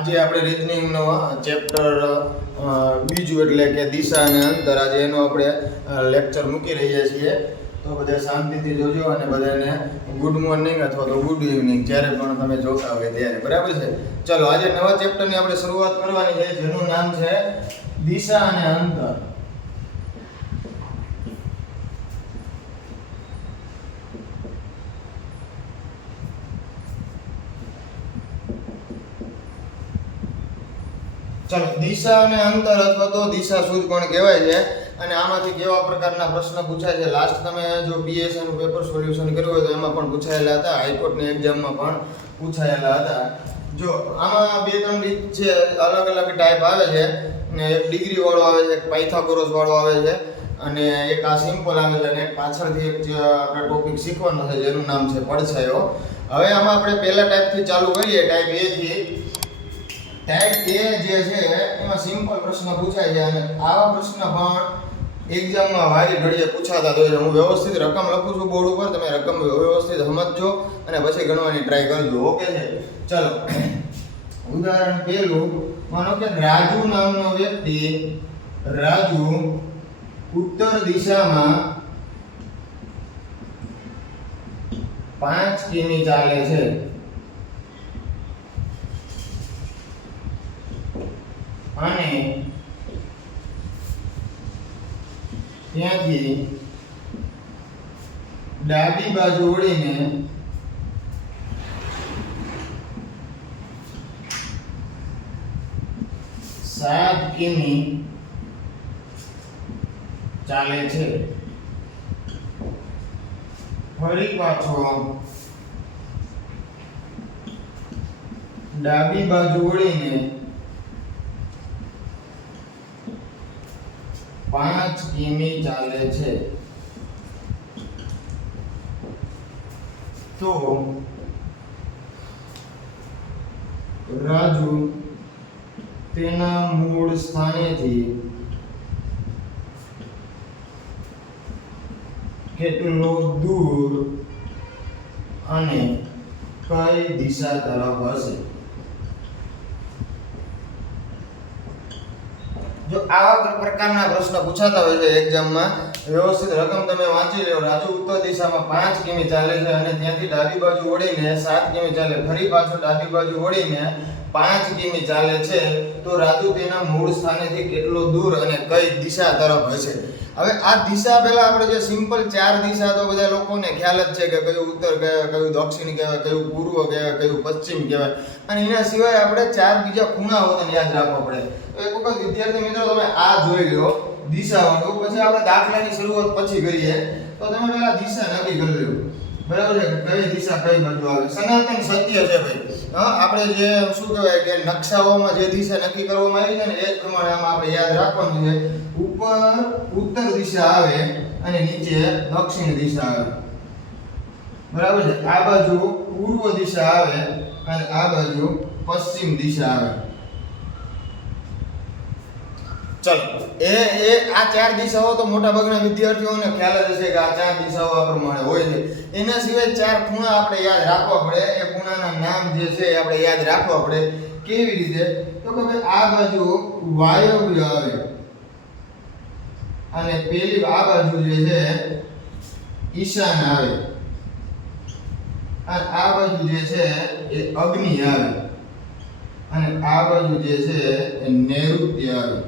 આજે આપણે રીઝનિંગનો ચેપ્ટર બીજું એટલે કે દિશા અને અંતર આજે એનો આપણે લેક્ચર મૂકી રહ્યા છીએ. તો બધા શાંતિથી જોજો અને બધાને ગુડ મોર્નિંગ અથવા તો ગુડ ઇવનિંગ જ્યારે પણ તમે જોતા હોય ત્યારે. બરાબર છે? ચલો આજે નવા ચેપ્ટરની આપણે શરૂઆત કરવાની છે જેનું નામ છે દિશા અને અંતર. ચલો દિશા અને અંતર અથવા તો દિશા સૂચ પણ કહેવાય છે અને આમાંથી કેવા પ્રકારના પ્રશ્ન પૂછાય છે. લાસ્ટ તમે જો પીએસઆઈ નું પેપર સોલ્યુશન કર્યું હોય તો એમાં પણ પૂછાયેલા હતા, હાઈકોર્ટની એક્ઝામમાં પણ પૂછાયેલા હતા. જો આમાં બે ત્રણ રીત છે, અલગ અલગ ટાઈપ આવે છે ને એક ડિગ્રી વાળો આવે છે, એક પાયથાગોરસ વાળો આવે છે અને એક આ સિમ્પલ આવે છે અને પાછળથી એક જે આપણે ટોપિક શીખવાનો છે જેનું નામ છે પડછાયો. હવે આમાં આપણે પહેલા ટાઈપથી ચાલુ કરીએ, ટાઈપ એ થી. ટાઈપ એ જે છે એમાં સિમ્પલ પ્રશ્ન પૂછાય છે અને આવા પ્રશ્ન પણ એક્ઝામમાં વારી ઘડીએ પૂછાતા હોય છે. હું વ્યવસ્થિત રકમ લખું છું બોર્ડ ઉપર, તમે રકમ વ્યવસ્થિત સમજજો અને પછી ગણવાની ટ્રાય કરજો. ઓકે છે? ચલો ઉદાહરણ પહેલું, માનો કે રાજુ નામનો વ્યક્તિ રાજુ ઉત્તર દિશામાં 5 કિમી ચાલે છે. અને ત્યાંથી ડાબી બાજુ વળીને 7 કિમી ચાલે છે. ફરી પાછો ડાબી બાજુ વળીને 5 કિમી ચાલે છે. તો રાજુ તેના મૂળ સ્થાનેથી કેટલો દૂર અને કઈ દિશા તરફ હશે? જો આવા પ્રકારના પ્રશ્ન પૂછાતા હોય છે એક્ઝામમાં, વ્યવસ્થિત રકમ તમે વાંચી લો. રાજુ ઉત્તર દિશામાં 5 કિમી ચાલે છે અને ત્યાંથી ડાબી બાજુ વળીને 7 કિમી ચાલે. ફરી પાછો ડાબી બાજુ વળીને 5 કિમી ચાલે છે. તો રાજુ તેના મૂળ સ્થાનેથી કેટલો દૂર અને કઈ દિશા તરફ હશે? હવે આ દિશા પહેલા આપણે જે સિમ્પલ 4 દિશા તો બધા લોકોને ખ્યાલ જ છે કે કયું ઉત્તર કહેવાય, કયું દક્ષિણ કહેવાય, કયું પૂર્વ કહેવાય, કયું પશ્ચિમ કહેવાય. અને એના સિવાય આપણે 4 બીજા ખૂણા હોતા યાદ રાખવા પડે. તો એક વખત વિદ્યાર્થી મિત્રો તમે આ જોઈ લો દિશાવાળું, પછી આપણે દાખલાની શરૂઆત પછી કરીએ. તો તમે પહેલા દિશા નક્કી કરી લો. બરાબર છે? કઈ દિશા કઈ બાજુ આવે? સનાતન સત્ય છે ભાઈ. આપણે જે શું કહેવાય કે નકશાઓમાં જે દિશા નક્કી કરવામાં આવી છે ને એ જ પ્રમાણે આમાં આપણે યાદ રાખવાનું છે. ઉપર ઉત્તર દિશા આવે અને નીચે દક્ષિણ દિશા આવે. બરાબર છે? આ બાજુ પૂર્વ દિશા આવે અને આ બાજુ પશ્ચિમ દિશા આવે. ચલો આ 4 દિશાઓ તો મોટા ભાગના વિદ્યાર્થીઓને ખ્યાલ જ હશે કે આ 4 દિશાઓ આ પ્રમાણે હોય છે. એના સિવાય 4 ખૂણા આપણે યાદ રાખવા પડે. એ ખૂણાના નામ જે છે એ આપણે યાદ રાખવા પડે. કેવી રીતે? તો કે ભાઈ આ બાજુ વાયવ્ય આવે અને પેલી આ બાજુ જે છે ઈશાન આવે અને આ બાજુ જે છે એ અગ્નિ આવે અને આ બાજુ જે છે એ નૈઋત્ય આવે.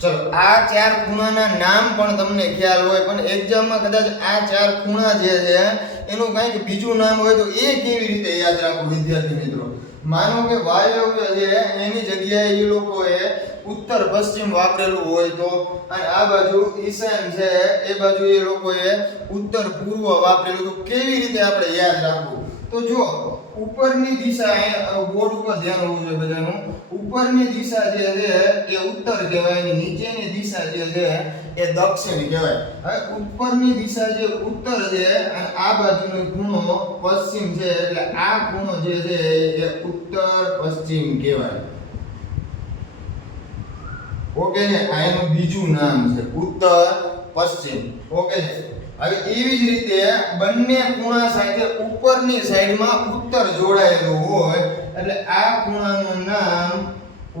ચલો આ 4 ખૂણાના નામ પણ તમને ખ્યાલ હોય, પણ એક્ઝામમાં કદાચ આ 4 ખૂણા જે છે એનું કંઈક બીજું નામ હોય તો એ કેવી રીતે યાદ રાખવું વિદ્યાર્થી મિત્રો? માનો કે વાયવ્ય છે એની જગ્યાએ એ લોકોએ ઉત્તર પશ્ચિમ વાપરેલું હોય તો, અને આ બાજુ ઈશાન છે એ બાજુ એ લોકોએ ઉત્તર પૂર્વ વાપરેલું, તો કેવી રીતે આપણે યાદ રાખવું? તો જો ઉપરની દિશા, બોર્ડ ઉપર ધ્યાન હોવું જોઈએ બધાનું. ઉપરની દિશા જે છે એ ઉત્તર કહેવાય અને નીચેની દિશા જે છે એ દક્ષિણ કહેવાય. હવે ઉપરની દિશા જે ઉત્તર છે અને આ બાજુનો ખૂણો પશ્ચિમ છે, એટલે આ ખૂણો જે છે એ ઉત્તર પશ્ચિમ કહેવાય. ઓકે ને? આ એનું બીજું નામ છે ઉત્તર પશ્ચિમ. ઓકે છે. હવે એવી જ રીતે બંને ખૂણા સાથે ઉપરની સાઈડમાં ઉત્તર જોડાયેલું હોય એટલે આ ખૂણાનું નામ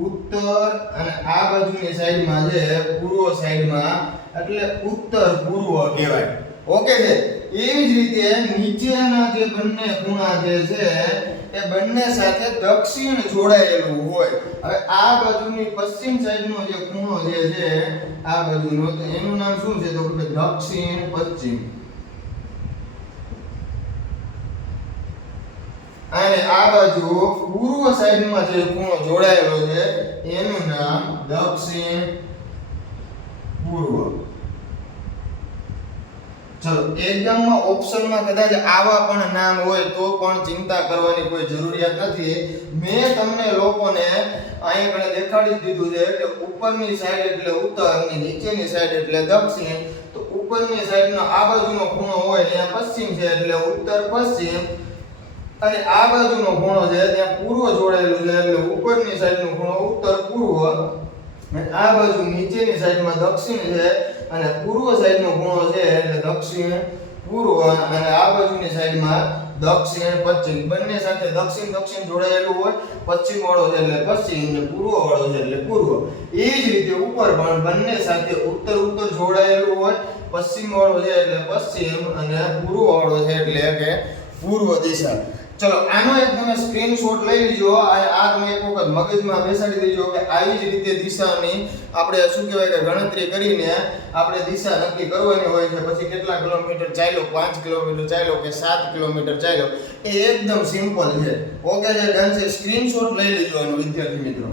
ઉત્તર અને આ બાજુની સાઈડમાં છે પૂર્વ સાઈડમાં એટલે ઉત્તર પૂર્વ કહેવાય. ઓકે છે. એવી જ રીતે નીચેના જે બંને ખૂણા જે છે એ બંને સાથે દક્ષિણ જોડાયેલું હોય. હવે આ બાજુની પશ્ચિમ સાઈડનો જે ખૂણો જે છે આ બાજુનો તો એનું નામ શું છે તો કે દક્ષિણ પશ્ચિમ. અને આ બાજુ પૂર્વ સાઈડમાં જે ખૂણો જોડાયેલો છે એનું નામ દક્ષિણ પૂર્વ. ચલો એક્ઝામમાં ઓપ્શનમાં કદાચ આવા પણ નામ હોય તો પણ ચિંતા કરવાની કોઈ જરૂરિયાત નથી. મેં તમને લોકોને અહીં આગળ દેખાડી દીધું છે કે ઉપરની સાઈડ એટલે ઉત્તર અને નીચેની સાઈડ એટલે દક્ષિણ. તો ઉપરની સાઈડનો આ બાજુનો ખૂણો હોય ત્યાં પશ્ચિમ છે એટલે ઉત્તર પશ્ચિમ અને આ બાજુનો ખૂણો છે ત્યાં પૂર્વ જોડાયેલું છે એટલે ઉપરની સાઈડનો ખૂણો ઉત્તર પૂર્વ અને આ બાજુ નીચેની સાઈડમાં દક્ષિણ છે અને પૂર્વ સાઈડનો ખૂણો છે એટલે દક્ષિણ પૂર્વ અને આ બાજુની સાઈડમાં દક્ષિણ પશ્ચિમ. બંને સાથે દક્ષિણ દક્ષિણ જોડાયેલું હોય. પશ્ચિમ વાળો છે એટલે પશ્ચિમ અને પૂર્વ વાળો છે એટલે પૂર્વ. એ જ રીતે ઉપર પણ બંને સાથે ઉત્તર ઉત્તર જોડાયેલું હોય. પશ્ચિમ વાળો છે એટલે પશ્ચિમ અને પૂર્વ વાળો છે એટલે કે પૂર્વ દિશા. ચલો આનો એક તમે સ્ક્રીનશોટ લઈ લીજો અને આ તમે એક વખત મગજમાં બેસાડી દેજો કે આવી જ રીતે દિશાની આપણે શું કહેવાય કે ગણતરી કરીને આપણે દિશા નક્કી કરવાની હોય છે. પછી કેટલા કિલોમીટર ચાલ્યો, 5 કિલોમીટર ચાલ્યો કે 7 કિલોમીટર ચાલ્યો, એ એકદમ સિમ્પલ છે. ઓકે છે, ડન છે. સ્ક્રીનશોટ લઈ લેજો આનો વિદ્યાર્થી મિત્રો.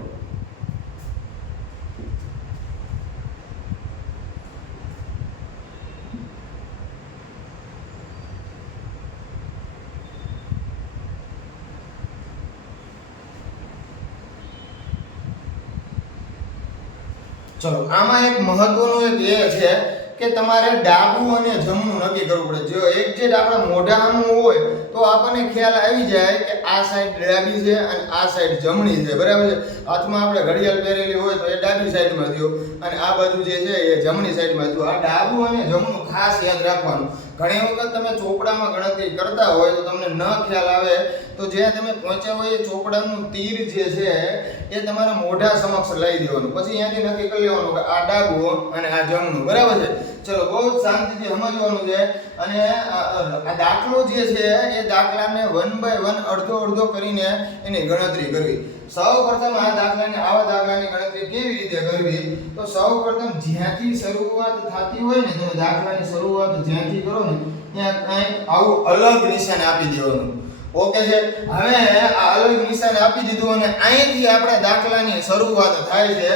ચલો આમાં એક મહત્વનું એક એ છે કે તમારે ડાબું અને જમણું નક્કી કરવું પડે. જો એક્ઝેક્ટ આપણા મોઢા સામું હોય તો આપણને ખ્યાલ આવી જાય કે આ સાઈડ ડાબી છે અને આ સાઈડ જમણી છે, બરાબર છે. હાથમાં આપણે ઘડિયાળ પહેરેલી હોય તો એ ડાબી સાઈડમાં થયો અને આ બાજુ જે છે એ જમણી સાઈડમાં થયો. આ ડાબું અને જમણું ખાસ યાદ રાખવાનું. ઘણી વખત તમે ચોપડામાં ગણતરી કરતા હોય તો તમને ન ખ્યાલ આવે તો જ્યાં તમે પહોંચ્યા હોય એ ચોપડાનું તીર જે છે એ તમારા મોઢા સમક્ષ લઈ દેવાનું. પછી અહીંયાથી નક્કી કરી લેવાનું કે આ ડાબું અને આ જમણું, બરાબર છે. ચલો બહુ શાંતિથી સમજવાનું છે. અને આ દાખલો જે છે એ દાખલાને 1 by 1 અડધો અડધો કરીને એની ગણતરી કરવી. સૌપ્રથમ આ આવા દાખલાની ગણતરી કેવી રીતે કરવી તો સૌપ્રથમ જ્યાંથી શરૂઆત થતી હોય ને તમે દાખલાની શરૂઆત જ્યાંથી કરો ને ત્યાં કંઈક આવું અલગ નિશાન આપી દેવાનું. ઓકે છે. હવે આ અલગ નિશાન આપી દીધું અને અહીંથી આપણે દાખલાની શરૂઆત થાય છે.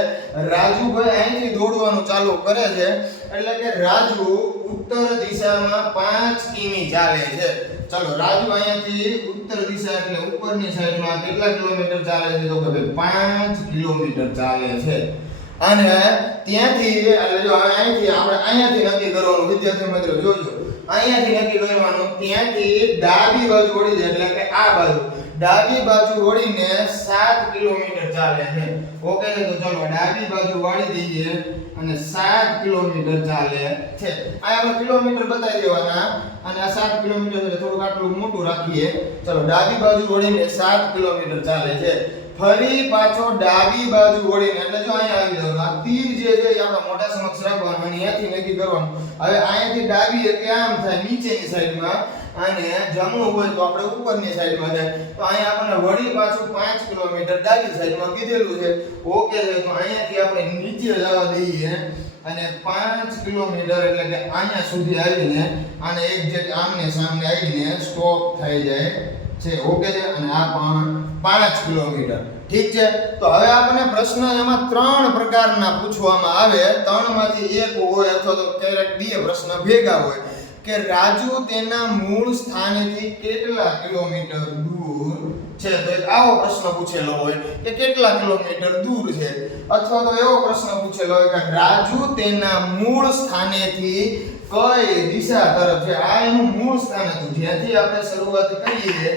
રાજુભાઈ અહીંથી દોડવાનું ચાલુ કરે છે એટલે કે રાજુ ઉત્તર દિશામાં 5 કિમી ચાલે છે. ચલો રાજુ અહીંયાથી ઉત્તર દિશા એટલે ઉપરની સાઈડમાં કેટલા કિલોમીટર ચાલે છે તો કે 5 કિલોમીટર ચાલે છે. અને ત્યાંથી એટલે જો અહીંયાથી આપણે અહીંયાથી નક્કી કરવાનું વિદ્યાર્થી મિત્રો જોજો. અહીંયાથી નક્કી કરવાનું ત્યાંથી ડાબી બાજુ વળી જાય એટલે કે આ બાજુ ડાબી બાજુ વળીને 7 કિલોમીટર ચાલે છે. ઓકે તો ચલો ડાબી બાજુ વાળી દઈએ અને 7 કિલોમીટર ચાલે છે. આ આપણે કિલોમીટર બતાવી દેવાના અને આ 7 કિલોમીટર એટલે થોડુંક આટલું મોટું રાખીએ. ચલો ડાબી બાજુ વળીને 7 કિલોમીટર ચાલે છે. ફરી પાછો ડાબી બાજુ વળીને એટલે જો અહીંયા આવી જવાનું. આ તીર જે છે એ આપણા મોઢા સમક્ષ રાખવાનું અને અહીંયાથી નક્કી કરવાનું. હવે અહીંયાથી ડાબી એટલે આમ થાય નીચેની સાઈડમાં અને જમણું હોય તો આપણે ઉપરની સાઈડમાં જાય. તો અહીંયા આપણને વળી પાછું 5 કિલોમીટર ડાબી સાઈડમાં કીધેલું છે. ઓકે છે. તો અહીંયાથી આપણે નીચે જવા દઈએ અને 5 કિલોમીટર એટલે કે અહીંયા સુધી આવીને આને એક્ઝેક્ટ આમને સામને આવીને સ્ટોપ થઈ જાય છે. ઓકે છે. અને આ પણ 5 કિલોમીટર. ઠીક છે. તો હવે આપણને પ્રશ્ન એમાં 3 પ્રકારના પૂછવામાં આવે. 3 માંથી એક હોય અથવા તો ક્યારેક 2 પ્રશ્ન ભેગા હોય કે રાજુ તેના મૂળ સ્થાનેથી કેટલા કિલોમીટર દૂર છે. તો એક આવો પ્રશ્ન પૂછેલો હોય કે કેટલા કિલોમીટર દૂર છે. અથવા તો એવો પ્રશ્ન પૂછેલો હોય કે રાજુ તેના મૂળ સ્થાનેથી કઈ દિશા તરફ છે. આ એનું મૂળ સ્થાન હતું જ્યાંથી આપણે શરૂઆત કરીએ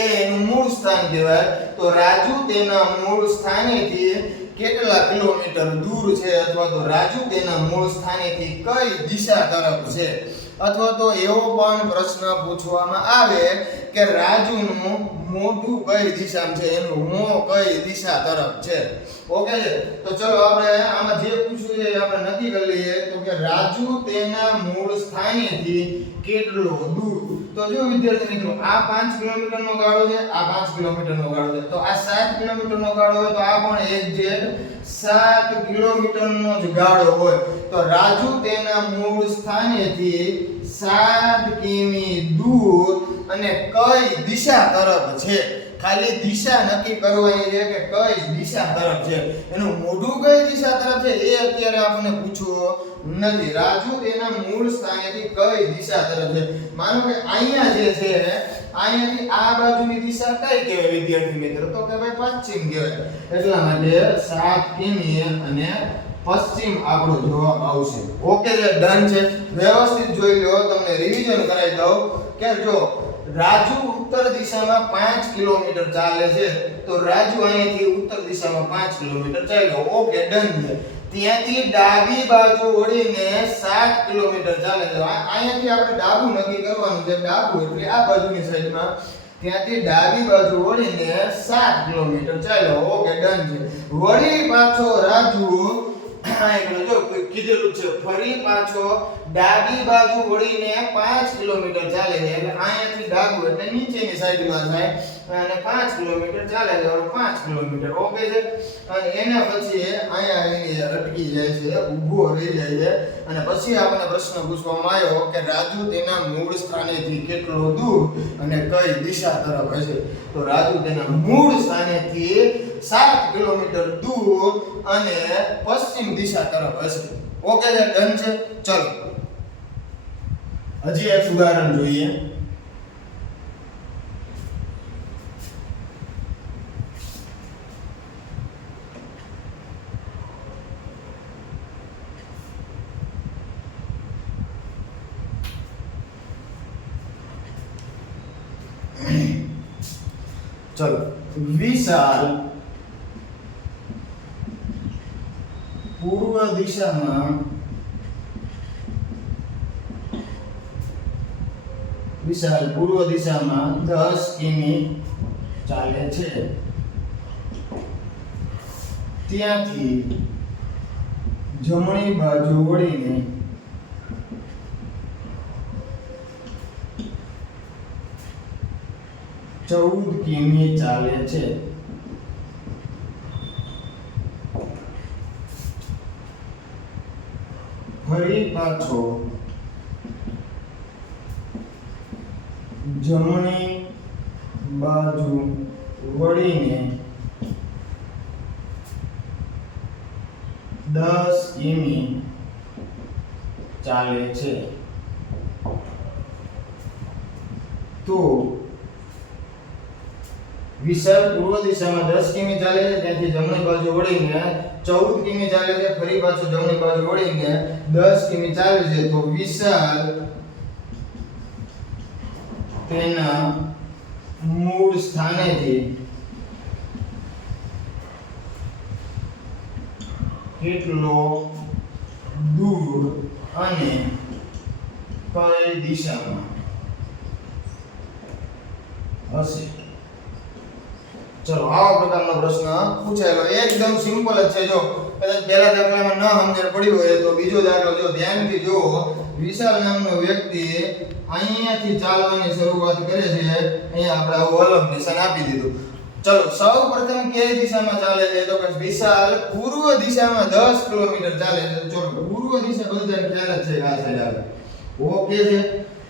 એ એનું મૂળ સ્થાન કહેવાય. તો રાજુ તેના મૂળ સ્થાનેથી કેટલા કિલોમીટર દૂર છે અથવા તો રાજુ તેના મૂળ સ્થાનેથી કઈ દિશા તરફ છે અથવા તો એવો પણ પ્રશ્ન પૂછવામાં આવે કે રાજુનું મોઢું કઈ દિશામાં છે એનું મોં કઈ દિશા તરફ છે ઓકે છે તો ચલો આપણે આમાં જે પૂછ્યું છે આપણે નક્કી કરી લઈએ તો કે રાજુ તેના મૂળ સ્થાનેથી કેટલો દૂર તો જો વિદ્યાર્થી મિત્રો આ 5 કિલોમીટરનો ગાળો છે આ 5 કિલોમીટરનો ગાળો છે તો આ 7 કિલોમીટરનો ગાળો હોય તો આ પણ એક્ઝેક્ટ 7 કિલોમીટરનો જ ગાળો હોય તો રાજુ તેના મૂળ સ્થાનેથી 7 કિમી દૂર અને કઈ દિશા તરફ છે ખાલી દિશા નક્કી કરવાની છે કે કઈ દિશા તરફ છે એનું મોઢું કઈ દિશા તરફ છે એ અત્યારે આપણને પૂછવું નથી રાજુ તેના મૂળ સ્થાનેથી કઈ દિશા તરફ છે માનો કે અહીંયા જે છે અહીંયાથી આ બાજુની દિશા કઈ કહેવાય વિદ્યાર્થી મિત્રો તો કે ભાઈ પશ્ચિમ કહેવાય એટલા માટે 7 કિમી અને પશ્ચિમ આપણો જવાબ આવશે ઓકે છે ડન છે વ્યવસ્થિત જોઈ લો તમને રિવિઝન કરાવી દઉં કે જો રાજુ ઉત્તર દિશામાં 5 કિલોમીટર ચાલે છે તો રાજુ અહીંયાથી ઉત્તર દિશામાં 5 કિલોમીટર ચાલ્યો ઓકે ડન છે ત્યાંથી ડાબી બાજુ વળીને 7 કિલોમીટર ચાલે છે અહીંયાથી આપણે ડાબું નક્કી કરવાનું છે ડાબું એટલે આ બાજુની સાઈડમાં ત્યાંથી ડાબી બાજુ વળીને 7 કિલોમીટર ચાલ્યો ઓકે ડન છે વળી પાછો રાજુ જો કીધેલું છે ફરી પાછો ડાબી બાજુ વળીને 5 કિલોમીટર ચાલે છે એટલે અહીંયાથી ડાબું એટલે નીચેની સાઈડમાં થાય અને 5 કિલોમીટર ચાલે છે 5 કિલોમીટર ઓકે છે અને એના પછી અહીંયા આવીને અટકી જાય છે ઊભો રહી જાય છે અને પછી આપણને પ્રશ્ન પૂછવામાં આવ્યો કે રાજુ તેના મૂળ સ્થાનેથી કેટલો દૂર અને કઈ દિશા તરફ હશે તો રાજુ તેના મૂળ સ્થાનેથી 7 કિલોમીટર દૂર અને પશ્ચિમ દિશા તરફ હશે ઓકે છે ડન છે ચલો હજી એક ઉદાહરણ જોઈએ चलो विशाल पूर्व दिशा में विशाल पूर्व दिशा में 10 किमी चाले छे ત્યાંથી જમણી બાજુ વળીને 14 કિમી ચાલે છે ફરી પાછો જમણી બાજુ વળીને 10 કિમી ચાલે છે તો વિશાલ પૂર્વ દિશામાં 10 કિમી ચાલે છે ત્યાંથી જમણી બાજુ વળીને 14 કિમી ચાલે છે ફરી પાછો જમણી બાજુ વળીને 10 કિમી ચાલે છે તો વિશાલ તેના મૂળ સ્થાનેથી કેટલો દૂર અને કઈ દિશામાં હશે ચલો આવા પ્રકારનો પ્રશ્ન પૂછાયેલો એકદમ સિમ્પલ જ છે જો કદાચ પહેલા દાખલામાં ન સમજણ પડી હોય તો બીજો દાખલો જો ધ્યાનથી જુઓ વિશાલ નામનો વ્યક્તિ અહીંયાથી ચાલવાની શરૂઆત કરે છે અહીંયા આપણે આવું અલગ નિશાન આપી દીધું ચલો સૌપ્રથમ કઈ દિશામાં ચાલે છે તો કે વિશાલ પૂર્વ દિશામાં 10 કિલોમીટર ચાલે છે ચલો પૂર્વ દિશા બધાને ખ્યાલ જ છે આ સાઈડ આવે ઓકે છે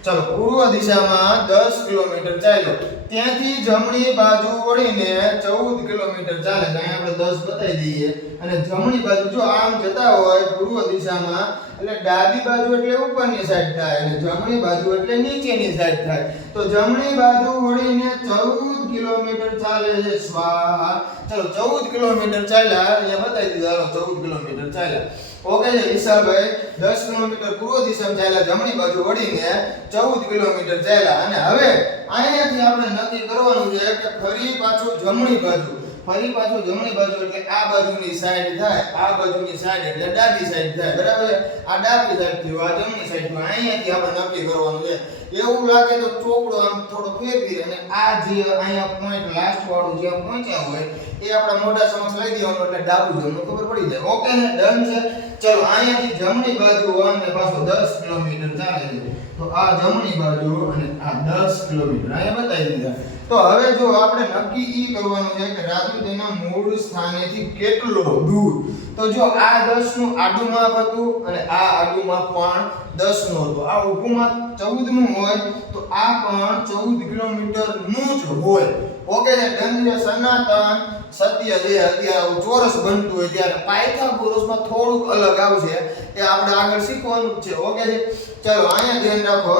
ચલો પૂર્વ દિશામાં 10 કિલોમીટર ચાલ્યો ત્યાંથી જમણી બાજુ વળીને 14 કિલોમીટર ચાલે છે અહીંયા આપણે 10 બતાવી દઈએ અને જમણી બાજુ જો આમ જતા હોય પૂર્વ દિશામાં એટલે ડાબી બાજુ એટલે ઉપરની સાઈડ થાય અને જમણી બાજુ એટલે નીચેની સાઈડ થાય તો જમણી બાજુ વળીને 14 કિલોમીટર ચાલે છે સ્વાહા ચલો 14 કિલોમીટર ચાલ્યા અહીંયા બતાવી દીધા 14 કિલોમીટર ચાલ્યા ઓકે છે વિશાલભાઈ 10 કિલોમીટર પૂર્વ દિશામાં ચાલ્યા જમણી બાજુ વળીને 14 કિલોમીટર ચાલ્યા અને હવે અહીંયાથી આપણે નક્કી કરવાનું છે કે ફરી પાછું જમણી બાજુ ફરી પાછું જમણી બાજુ એટલે આ બાજુની સાઈડ થાય, આ બાજુની સાઈડ એટલે ડાબી સાઈડ થાય, બરાબર છે? આ ડાબી સાઈડ થયું, આ જમણી સાઈડ થયું. અહીંયાથી આપણે નક્કી કરવાનું છે. એવું લાગે તો ચોકડો આમ થોડો ફેરવી અને આ જે અહીંયા પોઈન્ટ લાસ્ટ વાળું જ્યાં પહોંચ્યા હોય એ આપણા મોઢા સમક્ષ લઈ દેવાનું એટલે ડાબું જમણું ખબર પડી જાય. ઓકે ને? ડન છે. ચલો અહીંયાથી જમણી બાજુ અને પાછો 10 કિલોમીટર ચાલે છે. તો આ જમણી બાજુ અને આ 10 કિલોમીટર અહીંયા બતાવી દીધા. તો હવે જો આપણે નક્કી ઈ કરવાનું છે કે રાજુ તેના મૂળ સ્થાનેથી કેટલો દૂર. તો જો આ 10 નું આડું માપ હતું અને આ આડું માપ પણ 10 નું હતું. આ ઊભું માપ 14 નું હોય તો આ પણ 14 કિલોમીટર નું જ હોય. ઓકે છે? ડન છે. સનાતન સત્ય જે અત્યારે ચોરસ બનતું હોય ત્યારે પાયથાગોરસમાં થોડુંક અલગ આવશે એ આપણે આગળ શીખવાનું જ છે. ઓકે છે? ચલો અહીંયા ધ્યાન રાખો.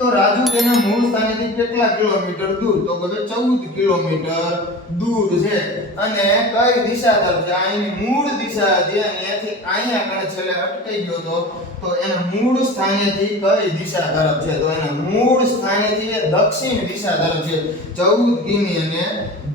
તો રાજુ તેના મૂળ સ્થાનેથી કેટલા કિલોમીટર દૂર? તો કે 14 કિલોમીટર દૂર છે. અને કઈ દિશા તરફ છે? અહીંની મૂળ દિશા હતી અને ત્યાંથી અહીંયા કણે છેલ્લે અટકી ગયો તો એના મૂળ સ્થાનેથી કઈ દિશા તરફ છે? તો એના મૂળ સ્થાનેથી દક્ષિણ દિશા તરફ છે. 14 કિમી અને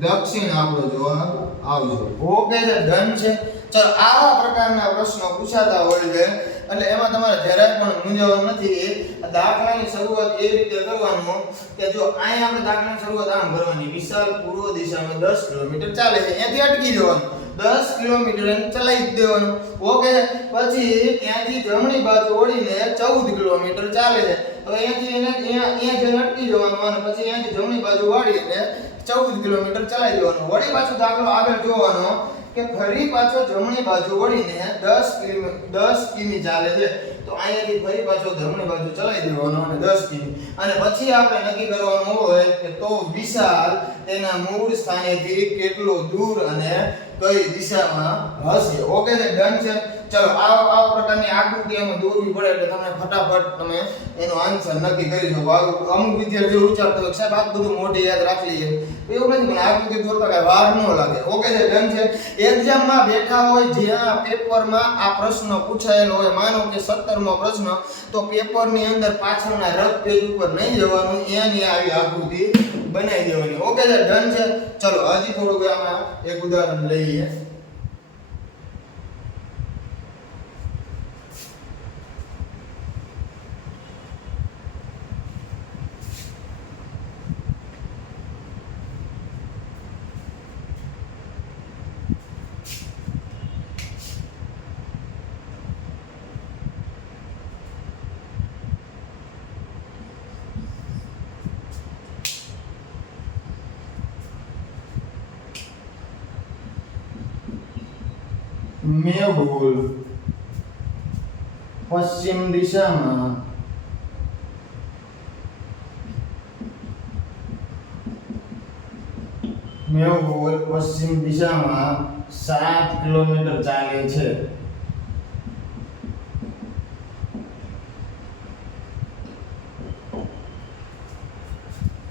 દક્ષિણ આપણો જવાબ આવશે. ઓકે છે? ડન છે. ચલો આવા પ્રકારના પ્રશ્નો પૂછાતા હોય છે એટલે એમાં તમારે જરાય પણ મૂંઝવણ નથી. દાખલાની શરૂઆત એ રીતે કરવાનું કે જો અહીંયા આપણે દાખલાની શરૂઆત આમ કરવાની. વિશાલ પૂર્વ દિશામાં 10 કિલોમીટર ચાલે છે, અહીંયાથી અટકી જવાનું, 10 કિલોમીટર એને ચલાવી દેવાનું. ઓકે? પછી ત્યાંથી જમણી બાજુ વળીને 14 કિલોમીટર ચાલે છે તો અહીંયાથી એને અહીંયા જઈને અટકી જવાનું અને પછી અહીંયાથી જમણી બાજુ વળીને 14 કિલોમીટર ચલાવી દેવાનું. વળી પાછો દાખલો આગળ જોવાનો કે ફરી પાછો જમણી બાજુ વળીને 10 કિમી ચાલે છે તો અહીંયાથી ફરી પાછો જમણી બાજુ ચલાવી દેવાનો અને 10 કિમી. અને પછી આપણે નક્કી કરવાનું હોય કે તો વિશાલ તેના મૂળ સ્થાનેથી કેટલો દૂર અને કઈ દિશામાં હશે. ઓકે છે? ડન છે. ચલો આવા પ્રકારની આકૃતિ એમાં દોરવી પડે એટલે તમે ફટાફટ તમે એનો આન્સર નક્કી કરી શકો. અમુક વિદ્યાર્થીઓ વિચારતો હોય સાહેબ આ બધું મોઢે યાદ રાખી લઈએ, એવું નથી, પણ આકૃતિ દોરતા કઈ વાર ન લાગે. ઓકે છે? ડન છે. એક્ઝામમાં બેઠા હોય જ્યાં પેપરમાં આ પ્રશ્ન પૂછાયેલો હોય, માનો કે 17મો પ્રશ્ન, તો પેપરની અંદર પાછળના રફ પેજ ઉપર નહીં જવાનું, એની આવી આકૃતિ બનાવી દેવાની. ઓકે છે? ડન છે. ચલો હજી થોડુંક આમાં એક ઉદાહરણ લઈએ. મેહુલ પશ્ચિમ દિશામાં મેહુલ પશ્ચિમ દિશામાં 7 કિલોમીટર ચાલે છે.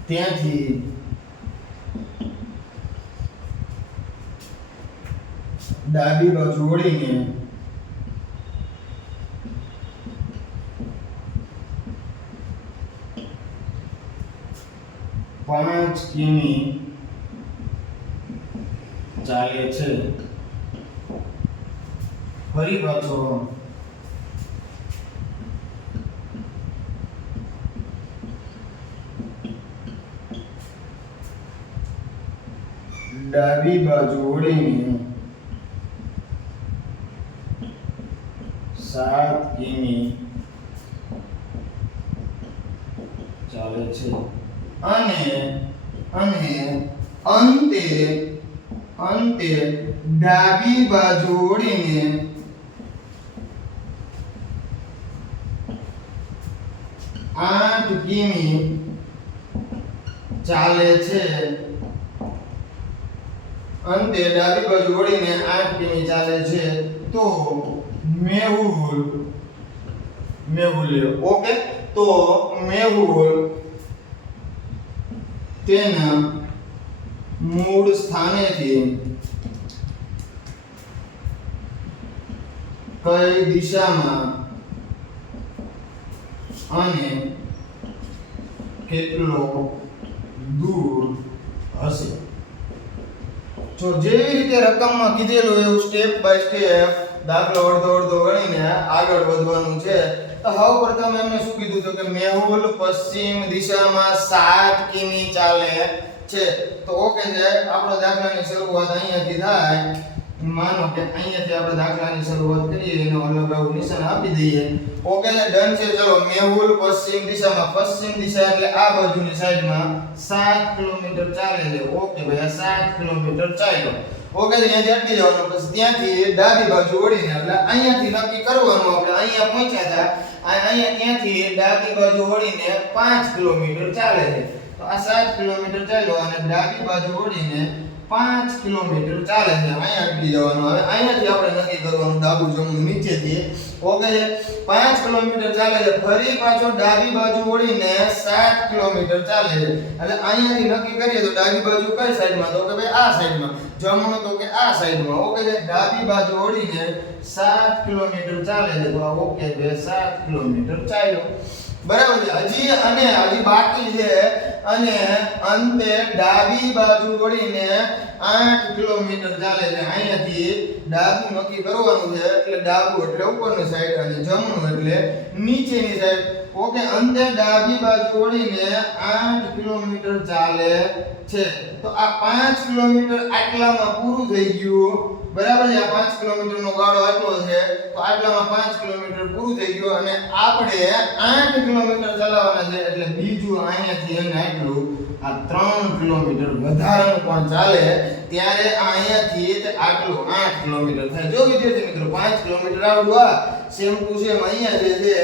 ત્યાંથી ડાબી બાજુ વળીને 5 કિમી ચાલે છે. ફરી પાછો ડાબી બાજુ વળીને 7 કિમી ચાલે છે અને અંતે ડાબી બાજુ વળીને 8 કિમી ચાલે છે. અંતે ડાબી બાજુ વળીને 8 કિમી ચાલે છે તો મેહુલ ઓકે, તો મેહુલ તેના મૂળ સ્થાનેથી કઈ દિશામાં અને કેટલો દૂર હશે? જો જેવી રીતે રકમમાં કીધેલું એવું સ્ટેપ બાય સ્ટેપ દાખલો અડધો અડધો ગણીને આગળ વધવાનું છે. તો સૌ પ્રથમ એમને શું કીધું તો કે મેહુલ પશ્ચિમ દિશામાં 7 કિમી ચાલે છે. તો ઓકે છે, આપણો દાખલાની શરૂઆત અહીંયાથી થાય. માનો કે અહીંયાથી આપણે દાખલાની શરૂઆત કરીએ, એનો અલગ આવું નિશાન આપી દઈએ. ઓકે છે, ડન છે. ચલો, મેહુલ પશ્ચિમ દિશામાં, પશ્ચિમ દિશા એટલે આ બાજુની સાઈડમાં 7 કિલોમીટર ચાલે છે. ઓકે ભાઈ, આ 7 કિલોમીટર ચાલ્યો. ઓકે, ત્યાંથી અટકી જવાનું. પછી ત્યાંથી ડાબી બાજુ વળીને એટલે અહીંયાથી નક્કી કરવાનું આપણે અહીંયા પહોંચ્યા હતા. અહીંયા ત્યાંથી ડાબી બાજુ વળીને 5 કિલોમીટર ચાલે છે. તો આ 7 કિલોમીટર ચાલ્યો અને ડાબી બાજુ વળીને 5 કિલોમીટર ચાલે છે. અહીંયા અટકી જવાનું. હવે અહીંયાથી આપણે નક્કી કરવાનું ડાબું જમણું નીચેથી. ઓકે, 5 કિલોમીટર ચાલે છે. ફરી પાછો ડાબી બાજુ વળીને 7 કિલોમીટર ચાલે છે. એટલે અહીંયાથી નક્કી કરીએ તો ડાબી બાજુ કઈ સાઈડમાં? તો કે ભાઈ આ સાઈડમાં. જમણું તો કે આ સાઈડમાં. ઓકે, ડાબી બાજુ વળીને 7 કિલોમીટર ચાલે છે. તો આ ઓકે છે, 7 કિલોમીટર ચાલ્યો. બરાબર છે. હજી બાકી છે અને અંતે ડાબી બાજુ વળીને 8 કિલોમીટર ચાલે છે. અહીંયાથી ડાબું નક્કી કરવાનું છે. એટલે ડાબું એટલે ઉપરની સાઈડ અને જમણું એટલે નીચેની સાઈડ. ઓકે, અંતે ડાબી બાજુ વળીને 8 કિલોમીટર ચાલે છે. તો આ 5 કિલોમીટર આટલામાં પૂરું થઈ ગયું. બરાબર છે. આ 5 કિલોમીટરનો ગાળો આટલો છે. તો આટલામાં 5 કિલોમીટર પૂરું થઈ ગયું અને આપણે 8 કિલોમીટર ચલાવવાના છે. એટલે બીજું અહીંયાથી એને આટલું આ 3 કિલોમીટર વધારાનું પણ ચાલે. ત્યારે અહીંયાથી આટલું 8 કિલોમીટર થાય. જો વિદ્યાર્થી મિત્રો, 5 કિલોમીટર આવડું આ સેમ ટુ સેમ અહીંયા જે છે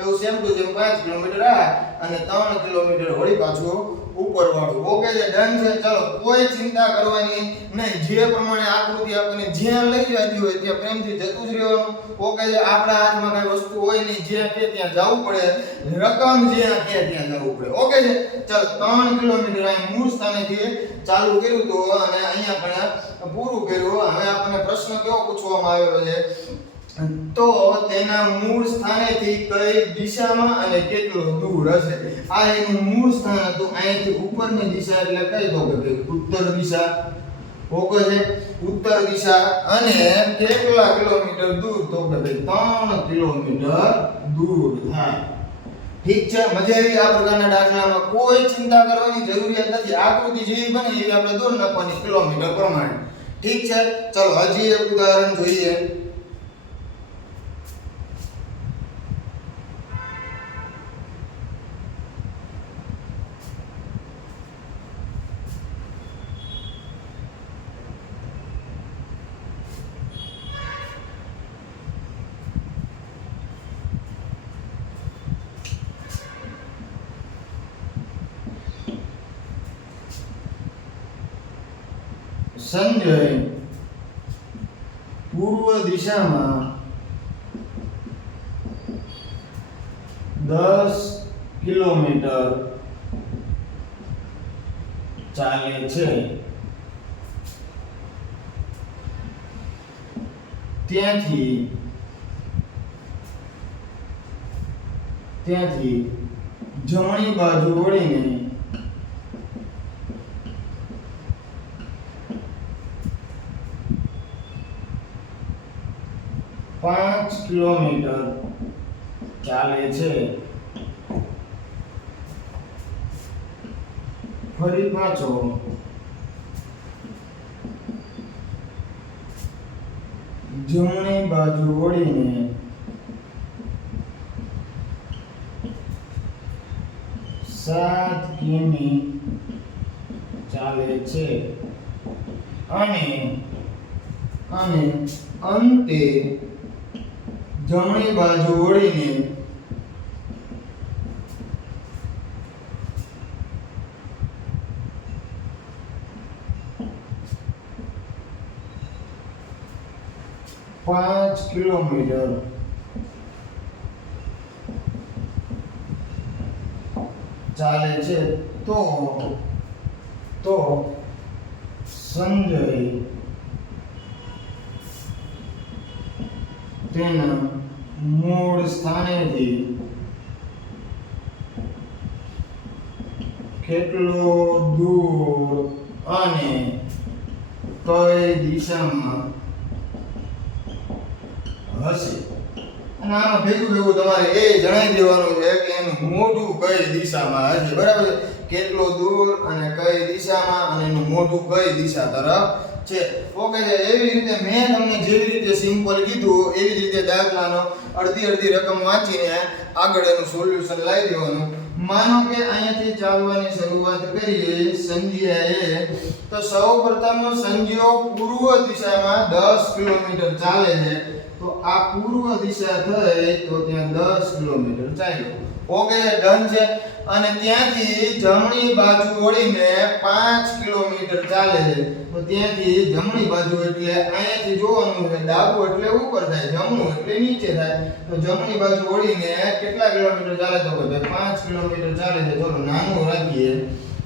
એવું સેમ ટુ સેમ 5 કિલોમીટર આ અને 3 કિલોમીટર વળી પાછું ઉપર વાળું. ઓકે છે, ડન છે. ચલો, કોઈ ચિંતા કરવાની નહીં. જે પ્રમાણે આકૃતિ આપણને જ્યાં લઈ જતી હોય ત્યાં પ્રેમથી જતું જ રહેવાનું. ઓકે છે, આપણા હાથમાં કઈ વસ્તુ હોય નહીં, જ્યાં કે ત્યાં જવું પડે. રકમ જ્યાં કે ત્યાં જવું પડે. ઓકે છે, ચલ 3 કિલોમીટર અહીં મૂળ સ્થાનેથી ચાલુ કર્યું તો અને અહીંયા પણ પૂરું કર્યું. હવે આપણને પ્રશ્ન કેવો પૂછવામાં આવેલો છે? તો તેના મૂળ સ્થાનેથી કઈ દિશામાં અને કેટલો દૂર હશે? આ એનું મૂળ સ્થાન હતું. અહીંથી ઉપરની દિશા એટલે કઈ? તો કે ઉત્તર દિશા. ઓકે છે, ઉત્તર દિશા. અને કેટલા કિલોમીટર દૂર? તો કે 3 કિલોમીટર દૂર થાય. ઠીક છે, મજા આવી આ પ્રકારના દાખલામાં. કોઈ ચિંતા કરવાની જરૂરિયાત નથી. આકૃતિ જેવી બને એવી આપણે દોર નાખવાની કિલોમીટર પ્રમાણે. ઠીક છે, ચલો હજી એક ઉદાહરણ જોઈએ. સંજય પૂર્વ દિશામાં 10 કિલોમીટર ચાલે છે. ત્યાંથી જમણી બાજુ વળીને 5 કિલોમીટર ચાલે છે. ફરી પાછો જમણી બાજુ વળીને 7 કિમી ચાલે છે અને અંતે જમણી બાજુ વળીને 5 કિલોમીટર ચાલે છે. તો સંજય તેના મૂળ સ્થાનેથી કેટલો દૂર અને કઈ દિશામાં હશે અને આમાં ભેગું ભેગું તમારે એ જણાવી દેવાનું છે કે એનું મોઢું કઈ દિશામાં હશે, બરાબર છે? કેટલો દૂર અને કઈ દિશામાં અને એનું મોઢું કઈ દિશા તરફ છે. ઓકે છે. એવી રીતે મેં તમને જેવી રીતે સિમ્પલ કીધું એવી રીતે દાખલાનો અડધી રકમ વાંચીને આગળ એનું સોલ્યુશન લાવી દેવાનું. માનો કે અહીંયાથી ચાલવાની શરૂઆત કરીએ સંજ્યાએ, તો સૌપ્રથમ સંજ્યો પૂર્વ દિશામાં 10 કિલોમીટર ચાલે છે, તો આ પૂર્વ દિશા થઈ તો ત્યાં 10 કિલોમીટર ચાલ્યો. ઓકે ડન છે. અને ત્યાંથી જમણી બાજુ વળીને 5 કિલોમીટર ચાલે છે, તો ત્યાંથી જમણી બાજુ એટલે અહીંયાથી જોવાનું છે, ડાબું એટલે ઉપર થાય, જમણું એટલે નીચે થાય, તો જમણી બાજુ વળીને કેટલા કિલોમીટર ચાલે? તો કે 5 કિલોમીટર ચાલે છે. ચલો નાનું રાખીએ,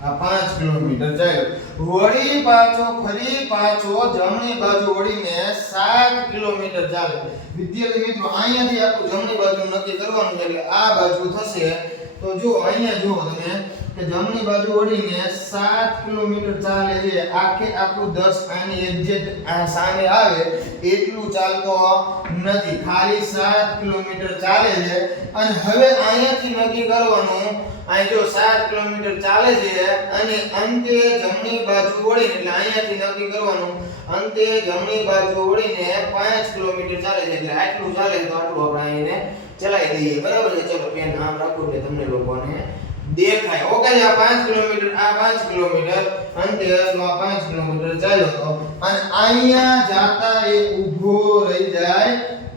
આ 5 કિલોમીટર ચાલ્યો. વળી ફરી પાછો જમણી બાજુ વળીને 7 કિલોમીટર ચાલે. વિદ્યાર્થી મિત્રો અહીંયાથી આપણું જમણી બાજુ નક્કી કરવાનું છે, એટલે આ બાજુ થશે. તો જો અહીંયા જુઓ તમે કે જમણી બાજુ વળીને 7 કિલોમીટર ચાલે છે. આખું 10 આની એક્ઝેક્ટ આ સામે આવે એટલું ચાલતો નથી, ખાલી 7 કિલોમીટર ચાલે છે. અને હવે અહીંયાથી નક્કી કરવાનું, અહીં જો 7 કિલોમીટર ચાલે છે અને અંતે જમણી બાજુ વળીને, એટલે અહીંયાથી નક્કી કરવાનું અંતે જમણી બાજુ વળીને 5 કિલોમીટર ચાલે છે, એટલે આટલું ચાલે તો આટલું આપણે અહીંને ચલાવી દઈએ, બરાબર છે? ચલો પેન આમ રાખો એટલે તમને લોકોને દેખાય. ઓકે આ 5 કિલોમીટર, આ 5 કિલોમીટર અંતે આ 5 કિલોમીટર ચાલ્યો તો અને અહીંયા જાતા એ ઊભો રહી જાય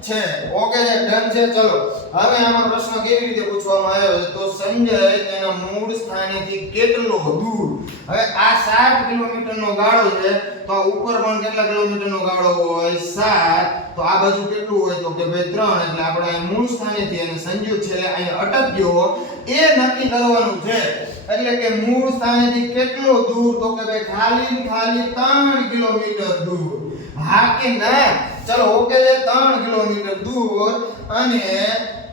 છે. ઓકે ડન છે. ચલો હવે આમાં પ્રશ્ન કેવી રીતે પૂછવામાં આવ્યો છે, તો સંજય તેના મૂળ સ્થાનેથી કેટલો દૂર? હવે આ 7 કિલોમીટરનો ગાળો છે, તો ઉપર પણ કેટલા કિલોમીટરનો ગાળો હોય? 7. તો આ બાજુ કેટલું હોય? તો કે ભાઈ 3. એટલે આપણે અહીં મૂળ સ્થાનેથી અને સંજય છેલ્લે અહીં અટક્યો એ નક્કી કરવાનું છે. એટલે કે મૂળ સ્થાનેથી કેટલો દૂર? તો કે ભાઈ ખાલી 3 કિલોમીટર દૂર. હા કે ના? ચલો ઓકે છે. 3 કિલોમીટર દૂર અને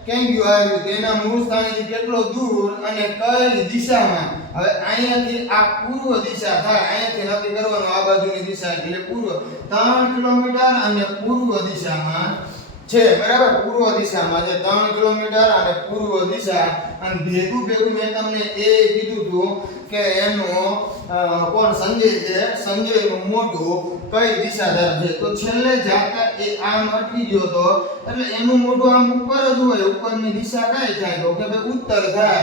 કેમ ગયું આવ્યું તેના મૂળ સ્થાનેથી કેટલો દૂર અને કઈ દિશામાં? હવે અહીંયાથી આ પૂર્વ દિશા થાય, અહીંયાથી નક્કી કરવાનું આ બાજુની દિશા એટલે પૂર્વ. 3 કિલોમીટર અને પૂર્વ દિશામાં છે, બરાબર? પૂર્વ દિશામાં છે 3 કિલોમીટર અને પૂર્વ દિશા. અને ભેગું મેં તમને એ કીધું હતું કે એનું કોણ સંજય છે, સંજયનું મોઢું કઈ દિશા તરફ છે? તો છેલ્લે જાતા એ આમ અટકી ગયો તો એટલે એનું મોઢું આમ ઉપર જ હોય. ઉપરની દિશા કઈ થાય? તો કે ભાઈ ઉત્તર થાય.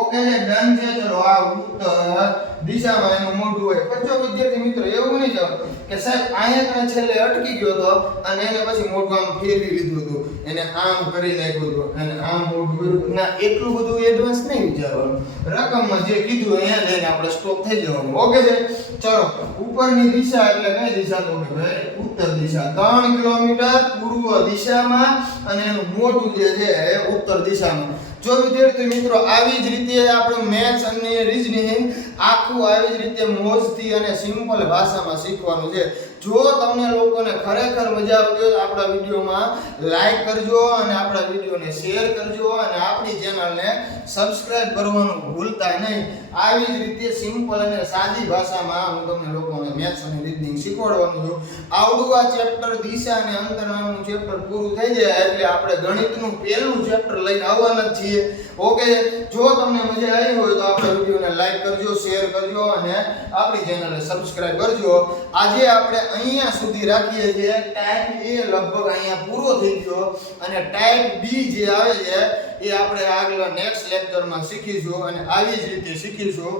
ઓકે છે. ડન છે. ચલો આ ઉત્તર દિશામાં એનું મોઢું હોય. પણ જો વિદ્યાર્થી મિત્રો એવું નહીં જાવ કે સાહેબ અહીંયા છેલ્લે અટકી ગયો તો અને એને પછી મોઢું આમ ફેરવી લીધું હતું, એને આમ કરી નાખ્યું હતું અને આમ મોઢું કર્યું. ના, એટલું બધું એડવાન્સ નહીં વિચારવાનું. રકમમાં જે કીધું અહીંયા લઈને આપણે સ્ટોપ થઈ જવાનું. ઓકે છે. ચલો ઉપરની દિશા એટલે કઈ દિશા? તો કે ભાઈ ઉત્તર દિશા. 3 કિલોમીટર પૂર્વ દિશામાં અને એનું મોઢું જે છે એ ઉત્તર દિશામાં. જો વિદ્યાર્થી મિત્રો આવી જ રીતે આપણે મેથ્સ અને રીઝનિંગ આખું આવી જ રીતે મોજથી અને સિમ્પલ ભાષામાં શીખવાનું છે. જો તમને લોકોને ખરેખર મજા આવતી હોય તો આપણા વિડીયોમાં લાઈક કરજો અને આપણા વિડીયોને શેર કરજો અને આપણી ચેનલને સબસ્ક્રાઇબ કરવાનું ભૂલતા નહીં. આવી જ રીતે સિમ્પલ અને સાદી ભાષામાં હું તમને લોકોને મેથ્સ અને રીઝનિંગ શીખવાડવાનું છું. આવડું આ ચેપ્ટર દિશા અને અંતર નામનું ચેપ્ટર પૂરું થઈ જાય એટલે આપણે ગણિતનું પહેલું ચેપ્ટર લઈને આવવાના જ છીએ. ઓકે, જો તમને મજા આવી હોય તો આપણા વિડીયોને લાઈક કરજો, શેર કરજો અને આપણી ચેનલને સબસ્ક્રાઇબ કરજો. આજે આપણે અહીંયા સુધી રાખીએ છીએ. ટાઈપ A લગભગ અહીંયા પૂરો થઈ ગયો અને ટાઈપ B જે આવે છે એ આપણે આગળ નેક્સ્ટ લેક્ચરમાં શીખીશું અને આવી જ રીતે શીખીશું.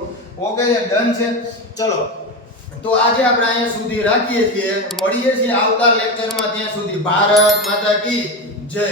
ઓકે ડન છે. ચલો તો આજે આપણે અહીંયા સુધી રાખીએ છીએ. મળીએ છીએ આવતા લેક્ચરમાં. ત્યાં સુધી ભારત માતા કી જય.